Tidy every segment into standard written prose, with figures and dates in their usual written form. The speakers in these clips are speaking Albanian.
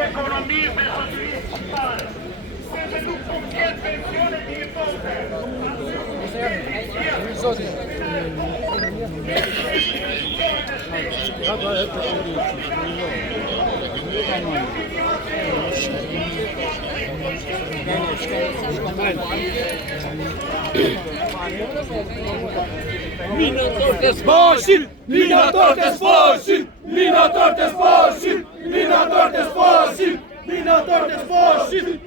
Ekonomisme socialistare, se nuk po ketë pensione të jetonte. Minatortes fácil, Minatortes fácil, Minatortes fácil, Minatortes fácil, Minatortes fácil.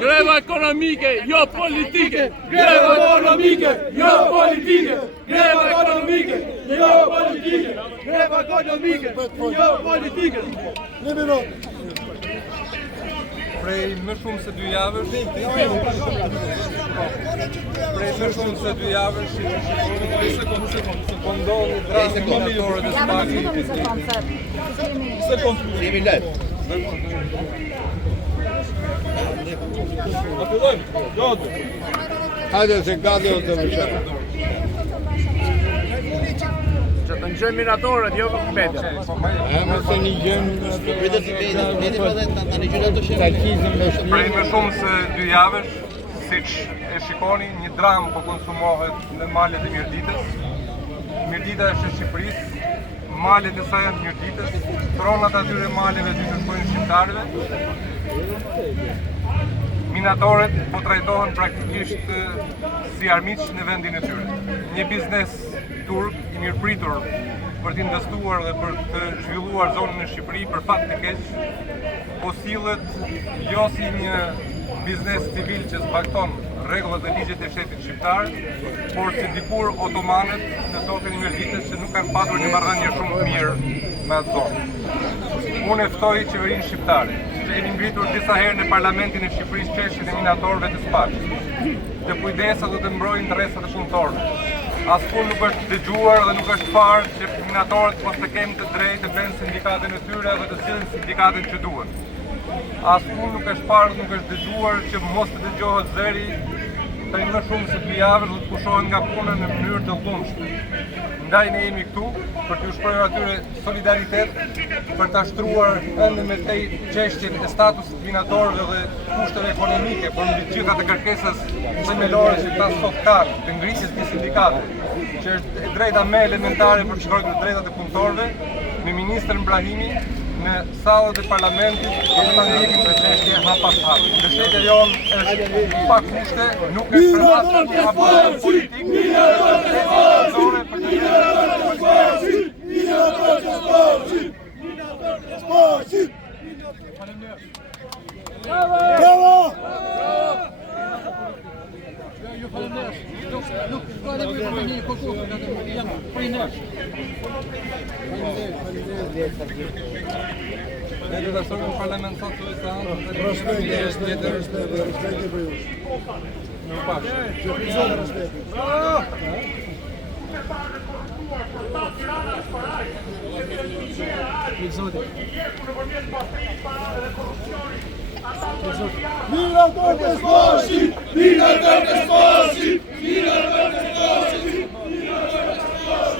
Greva economiche, jo politiche. Greva economiche, jo politiche. Greva economiche, jo politiche. Greva economiche, jo politike. Një minutë. Prej më shumë se 2 javësh, po ndodhi drama minatorët e Spakit. Hajde se gati o të mëshë. Që të ngjojmë minatorët, jo mbetja. Mëse një gjemë... Prej më shumë se 2 javësh, siç e shikoni, një dramë po konsumohet në malet e Mirditës. Mirdita është e Shqipërisë, malet e saj janë Mirditës, tronat atyre maleve dy të shkojnë shqiptarëve. Minatorët po trajtohen praktikisht si armiq në vendin e tyre. Një biznes turk i mirëpritur për të investuar dhe për të zhvilluar zonën e Shqipëri për fat të keq, po sillet jo si një biznes civil që zbakton rregullat e ligjit e shtetit shqiptar, por si dikur otomanët në tokën e Mirditës që nuk kanë patur një marrëdhënie shumë të mirë me atë zonë. Unë e ftoj qeverinë shqiptare, që keni ngritur disa herë në Parlamentin e Shqipërisë çështjen e minatorëve të Spakit, të kujdesat dhe të mbrojnë interesat e punëtorëve. Askush nuk është dëgjuar dhe nuk është parë që minatorët mos të kenë të drejtë të bëjnë sindikatën e tyre dhe të sillen sindikatën që duhet. Askush nuk është parë, nuk është dëgjuar që mos të dëgjohet zëri prej më shumë se 2 javësh dhe të pushohen nga puna në mënyrë të dhunshme. Ndaj ne jemi këtu për t'ju shprehur atyre solidaritet, për ta shtruar ende me tej çështjen e statusit minatorëve dhe kushteve ekonomike, por mbi të gjitha të kërkesës themelore që ta sot kanë, të ngritjes të sindikatëve, që është e drejta më elementare për të shkruar të drejtat e punëtorëve, me ministrin Brahimi në sallët e parlamentit do të ndjekim të çështje hap pas hap. Çështja jonë është pa kushte, nuk është për apo politik. Ne do të shohim parlament sot të seancë. Respekt për ju. Në pash. Minatortes fácil, Minatortes fácil.